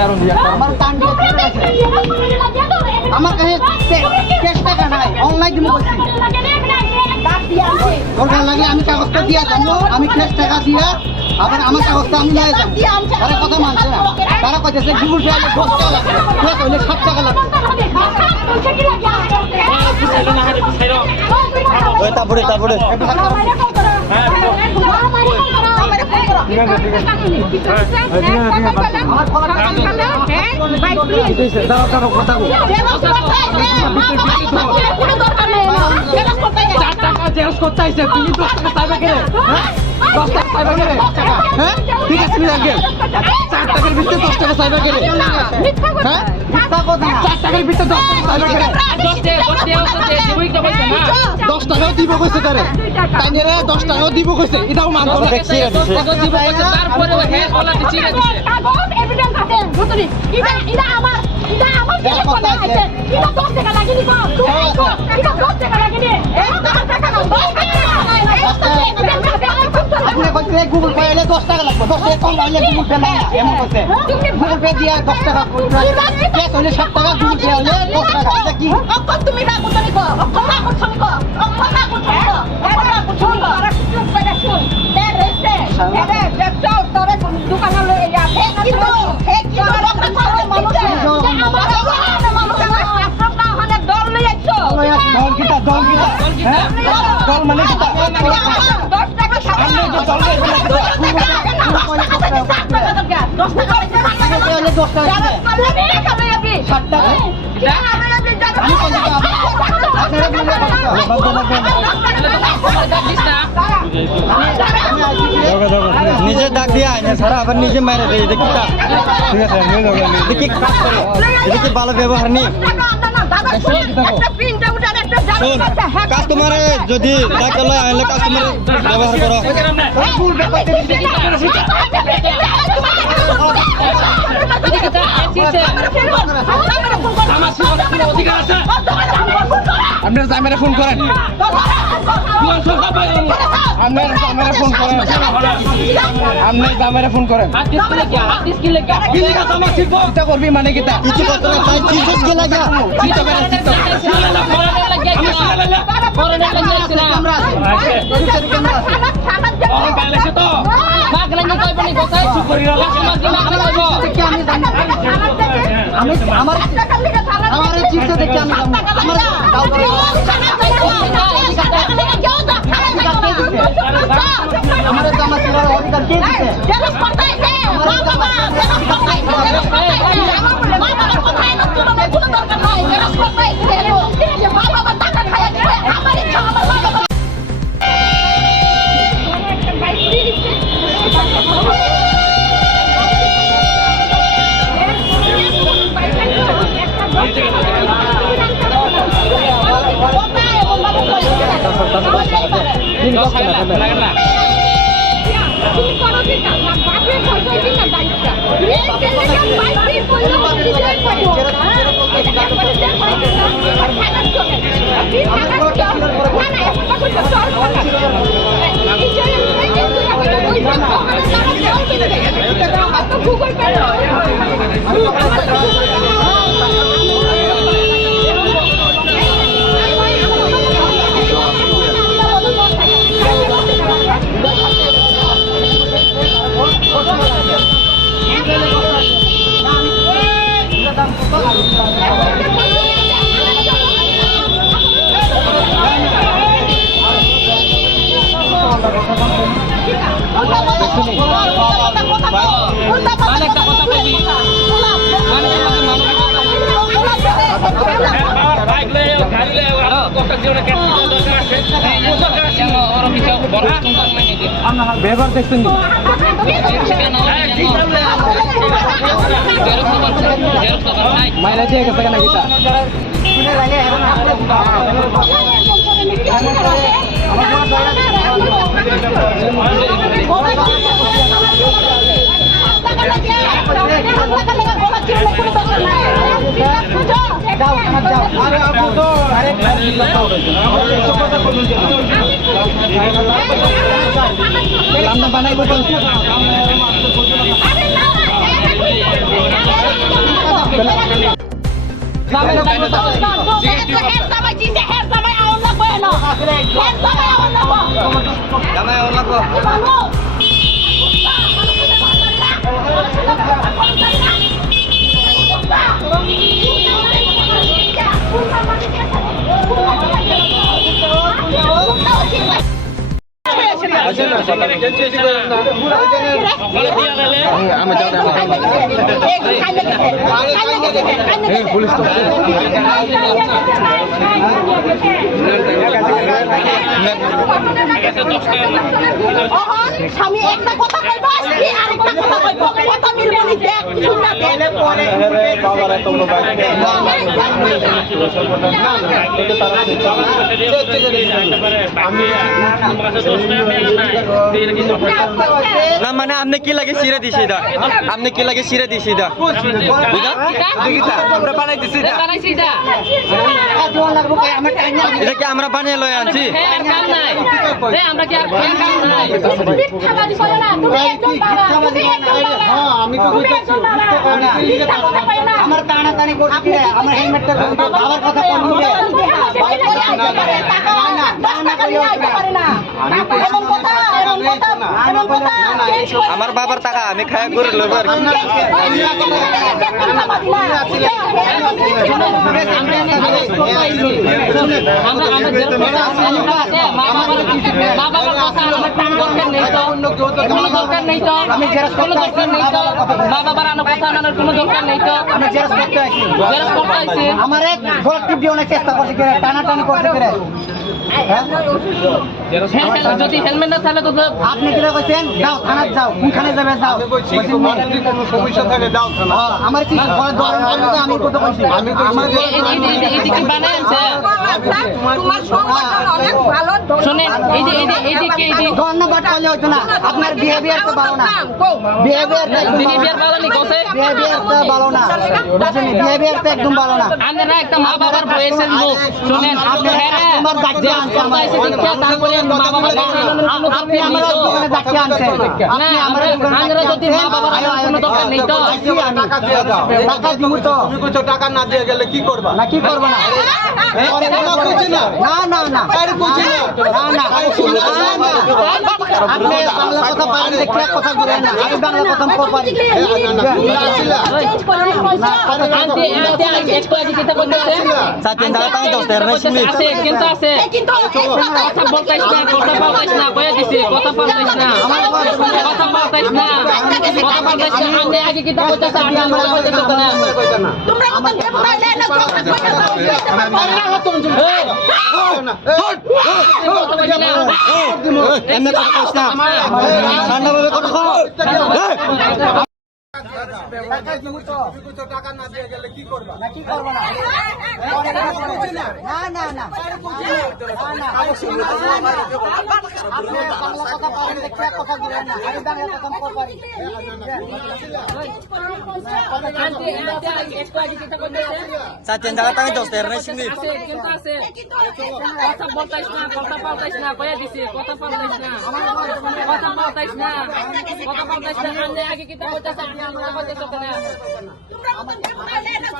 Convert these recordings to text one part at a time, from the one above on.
কারণ দিয়া আমার টান দিয়ে আমার কাছে ক্যাশ টাকা নাই অনলাইন দিমু কইছি দরকার লাগে আমি কাগজটা দিয়া যাবো আমি ক্যাশ টাকা দিয়া আবার আমার কাগজটা আমি নিয়ে যাবো তারা কথা মানছে না তারা কইতেছে গুগল পে আলে 10 টাকা লাগবে ক্যাশ হইলে 7 টাকা লাগবে ওই তারপরে জেরক্স করতে আইছে তুমি 10 টাকা চাইবা কেন 10 টাকা চাইবা কেন হ্যাঁ ঠিক আছে নি আগে 4 টাকার ভিতরে 10 টাকা চাইবা কেন হ্যাঁ মিথ্যা কথা 4 টাকার ভিতরে 10 টাকা চাইবা কেন 10 টাকাও দিব কইছে তারে তাইনেরে 10 টাকাও দিব কইছে এটাও মানবো না দেখছি টাকা দিব কইছে তারপরে হে বলা দিছি রে কাগজ এভিডেন্স আছে বুঝলি এটা আমার দিকে কথা আছে এটা 10 টাকা লাগি দিব তুই এটা 10 টাকা লাগি নি এই 10 টাকা না 10 টাকা আপনি কইছে গুগল পে এলে 10 টাকা লাগবে 10 টাকা কম হইলে গুগল পে না এমন কইছে গুগল পে দিয়া 10 টাকা ক্যাশ হইলে 7 টাকা গুগল পে হইলে 10 টাকা এটা কি অক্ষর তুমি না করতে কো অক্ষর না করছ নি কো অক্ষর না করছ কো অক্ষর না করছ কো আর চুপ করে শুন তে রেসে এরে দেখছো তোরে দোকানে লয়ে যা কিন্তু হে কি রকম করে মানুষ আমার মানুষ আপনারা ওখানে দল লই আইছো দল কিটা দল মানে কিটা 10 টাকা সামনে যে দল লই 10 টাকা হইলে 10 টাকা দিবে 7 টাকা নিজে ডাক দিয়া সারা আবার নিজে মাইরে দেয় এটা কি ঠিক আছে দেখি কাজ করে এটা কি ভালো ব্যবহার নেই কাস্টমারে যদি ডাকে লয় আইলে কাস্টমারে ব্যবহার করো আপনার জামেরে ফোন করেন ফোন করেন করবি মানে কিতা কিছু করতে না তাই চিজ কি লাগা চিতা করে আমার চিপস দেখে আমি আমার জামা ছিড়ার অধিকার কে দিছে Google Pay ব্যবহার দেখছেন মাইনা দিয়ে গেছে কেন গীতা বানাইব স্বামী একটা কথা কইবা স্ত্রী আরেকটা কথা কইবা কথা মিলবে না দেখ শুননা দেখ পরে বাবারে তোমরা বাইরে না মানে আপনি কি লাগে সিরে দিছি দা আপনি কি লাগে সিরে দিছি দা আমরা বানাই দিছি দা বানাইছি দা এটা কি আমরা বানিয়ে লই আনছি হ্যাঁ কাম নাই আমরা কি আর কাম নাই মিথ্যাবাদী বলে না তুমি একজন বাবা তুমি একজন বাবা হ্যাঁ আমি তো বুঝাচ্ছি আমার টানাটানি করছি আমার হেলমেটটা বাবার কথা কোন দিবে আমার বাবার টাকা আমি খায়া করে লইব আর আমার এক ঘর টিপ দিয়ে অনেক চেষ্টা করছে টানাটানি করছে যদি হেলমেট না থাকলে তো আপনি কি কইছেন যাও থানা যাও কোনখানে যাবে যাও তোমার যদি কোনো সমস্যা থাকে যাও থানা আমার কি ধরন বলতো আমি কত কইছি আমি এদিকে বানাইছে তোমার সংগঠন অনেক ভালো শুনেন এইদিকে ধন্যবাদ করলে হইতো না আপনার বিহেভিয়ার তো ভালো না বিহেভিয়ার ভালো নি কোসে বিহেভিয়ারটা ভালো না বুঝেনি বিহেভিয়ারটা একদম ভালো না আমরা একটা মা বাবার বয়সের লোক শুনেন আপনি তোমার ডাক্তার আনছে আমার তারপরে মা বাবা আপনি আমার দোকানে ডাক্তার আনছেন না আমরা যদি মা বাবার কোনো দরকার নেই তো টাকা দিয়ে দাও টাকা দিব তো তুমি কইছো টাকা না দিয়ে গেলে কি করবা না কি করবা না আরে না কইছি না না না আরে কইছি না না আপনি বাংলা কথা পারেন দেখে কথা বলেন না আমি বাংলা কথা পারি একটু আগে যেটা বলতেছে সাথে দাঁড়া তাই দস্তে আছে কিন্তু আছে কথা বলতাইছ না কথা বলতাইছ না কইয়া দিছি কথা বলতাইছ না কথা বলতাইছ না কথা বলতাইছ না আমি আগে কি তা বলতাছ আমি আমরা বলতাছ না তোমরা মত দেবতাইলে না কথা কইয়া দাও এমনি কথা কইছ না ঠান্ডাভাবে কথা কও টাকা না দিয়ে গেলে কি করবা না কি করবা না না না আপনি বাংলা কথা পারেন দেখে কথা বলেন না আমি বাংলা কথা পারি সাথে দাঁড়া তাই দস্তে রেশমি আছে কিন্তু আছে কথা বলতাইছ না কথা বলতাইছ না কইয়া দিছি কথা বলতাইছ না কথা বলতাইছ না কথা বলতাইছ না আমি আগে কি তা বলতাছ আমি আমরা বলতাছ না তোমরা মত দেবতাইলে না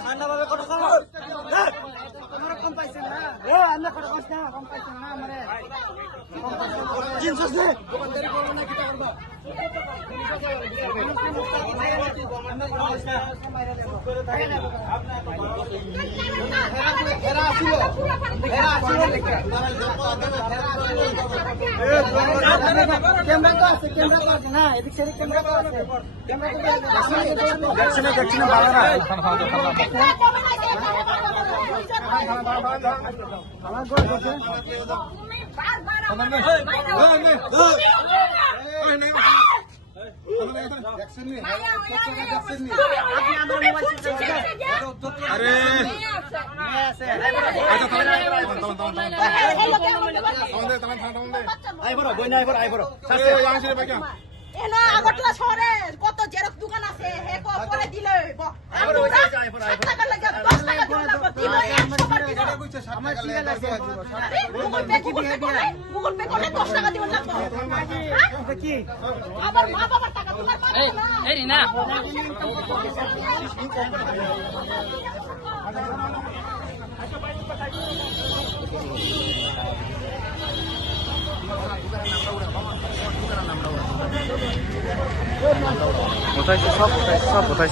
ঠান্ডাভাবে কথা কও আমরা কম পাইছেন না আমরা কম পাইছেন না কম পাইছেন না আমারে জিনস দে দোকানদারি করো না কি করবা ক্যামেরা তো আছে না এদিক সেদিক ক্যামেরা তো আছে ক্যামেরা দেখছি না ভালো না আমার গোল করছে এনা আগরতলা শহরে কত জেরক্স দোকান আছে হে পরে দিলে হইব আর তুই না 7 টাকা লাগে 10 টাকা দিলে লাগবে দিল 100 বার দিল আমার সিরিয়াল আছে গুগল পে করে 10 টাকা দিলে লাগবে কি আবার মা বাবার টাকা তোমার মা এই এই রিনা কোথায় সব কোথায়